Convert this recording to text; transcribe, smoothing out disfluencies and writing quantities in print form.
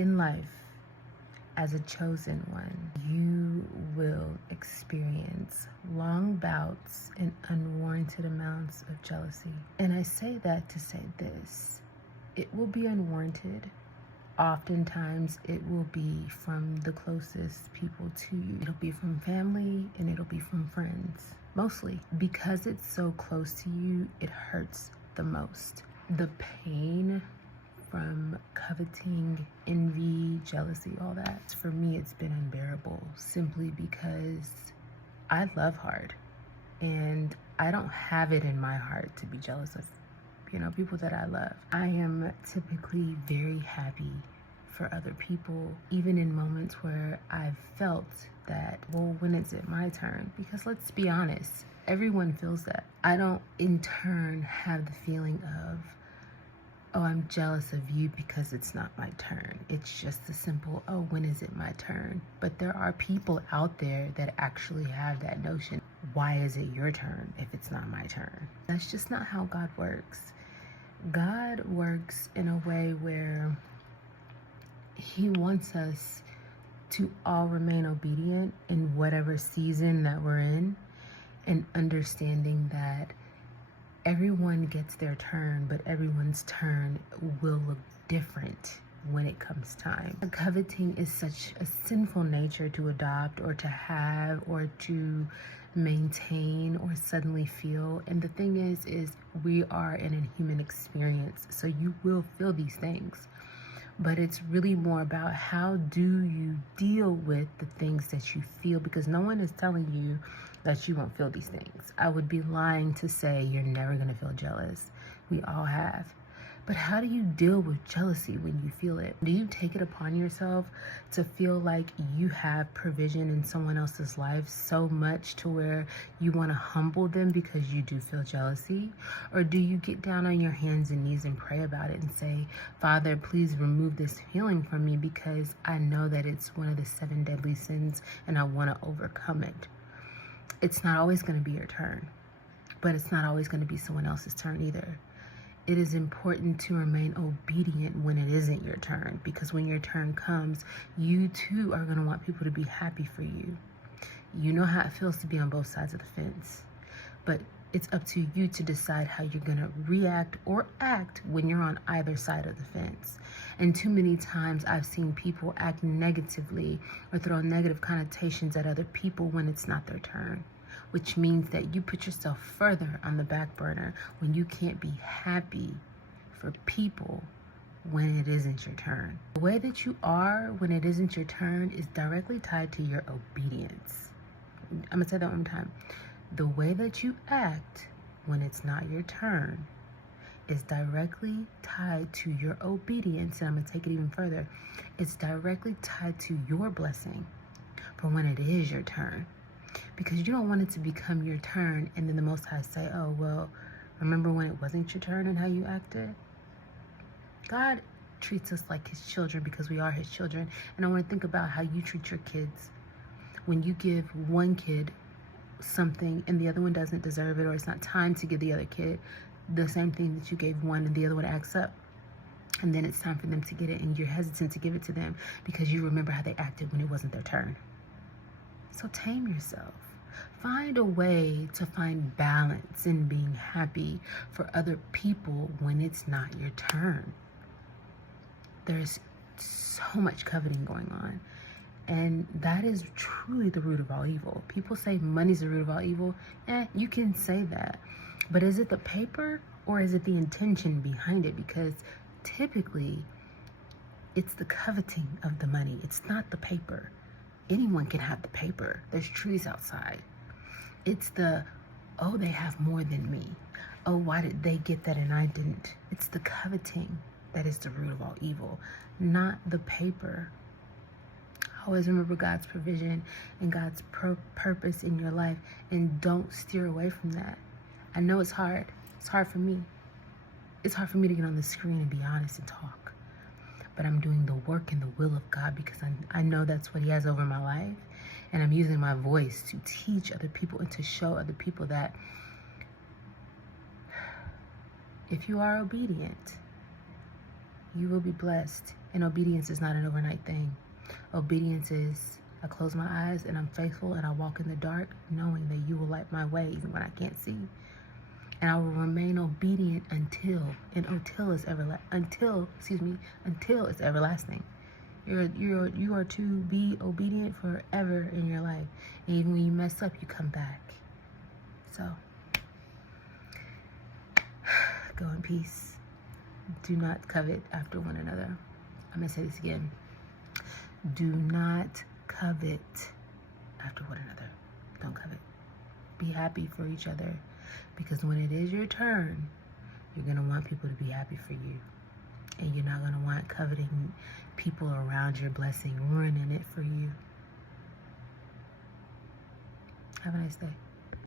in life, as a chosen one, you will experience long bouts and unwarranted amounts of jealousy. And I say that to say this: it will be unwarranted. Oftentimes it will be from the closest people to you. It'll be from family and it'll be from friends, mostly. Because it's so close to you, it hurts the most. The pain from coveting, envy, jealousy, all that, for me, it's been unbearable, simply because I love hard and I don't have it in my heart to be jealous of, people that I love. I am typically very happy for other people, even in moments where I've felt that, well, when is it my turn? Because let's be honest, everyone feels that. I don't in turn have the feeling of, oh, I'm jealous of you because it's not my turn. It's just the simple, oh, when is it my turn? But there are people out there that actually have that notion. Why is it your turn if it's not my turn? That's just not how God works. God works in a way where He wants us to all remain obedient in whatever season that we're in, and understanding that everyone gets their turn, but everyone's turn will look different when it comes time. Coveting is such a sinful nature to adopt or to have or to maintain or suddenly feel. And the thing is we are in a human experience, so you will feel these things. But it's really more about how do you deal with the things that you feel, because no one is telling you that you won't feel these things. I would be lying to say you're never going to feel jealous. We all have. But how do you deal with jealousy when you feel it? Do you take it upon yourself to feel like you have provision in someone else's life so much to where you want to humble them because you do feel jealousy? Or do you get down on your hands and knees and pray about it and say, Father, please remove this feeling from me because I know that it's one of the 7 deadly sins and I want to overcome it? It's not always going to be your turn, but it's not always going to be someone else's turn either. It is important to remain obedient when it isn't your turn, because when your turn comes, you too are going to want people to be happy for you. You know how it feels to be on both sides of the fence, but it's up to you to decide how you're going to react or act when you're on either side of the fence. And too many times I've seen people act negatively or throw negative connotations at other people when it's not their turn, which means that you put yourself further on the back burner when you can't be happy for people when it isn't your turn. The way that you are when it isn't your turn is directly tied to your obedience. I'm gonna say that one more time. The way that you act when it's not your turn is directly tied to your obedience. And I'm gonna take it even further. It's directly tied to your blessing for when it is your turn. Because you don't want it to become your turn and then the Most High say, oh, well, remember when it wasn't your turn and how you acted? God treats us like His children because we are His children. And I want to think about how you treat your kids. When you give one kid something and the other one doesn't deserve it, or it's not time to give the other kid the same thing that you gave one, and the other one acts up, and then it's time for them to get it and you're hesitant to give it to them because you remember how they acted when it wasn't their turn. So tame yourself. Find a way to find balance in being happy for other people when it's not your turn. There's so much coveting going on, and that is truly the root of all evil. People say money's the root of all evil. You can say that. But is it the paper or is it the intention behind it? Because typically it's the coveting of the money. It's not the paper. Anyone can have the paper. There's trees outside. It's the, oh, they have more than me. Oh, why did they get that and I didn't? It's the coveting that is the root of all evil, not the paper. Always remember God's provision and God's purpose in your life, and don't steer away from that. I know it's hard. It's hard for me. It's hard for me to get on the screen and be honest and talk. But I'm doing the work and the will of God because I know that's what He has over my life. And I'm using my voice to teach other people and to show other people that if you are obedient, You will be blessed. And obedience is not an overnight thing. Obedience is, I close my eyes and I'm faithful and I walk in the dark knowing that you will light my way even when I can't see. And I will remain obedient until it's everlasting. You are to be obedient forever in your life. And even when you mess up, you come back. So, go in peace. Do not covet after one another. I'm going to say this again. Do not covet after one another. Don't covet. Be happy for each other, because when it is your turn, you're going to want people to be happy for you. And you're not going to want coveting people around your blessing, ruining it for you. Have a nice day.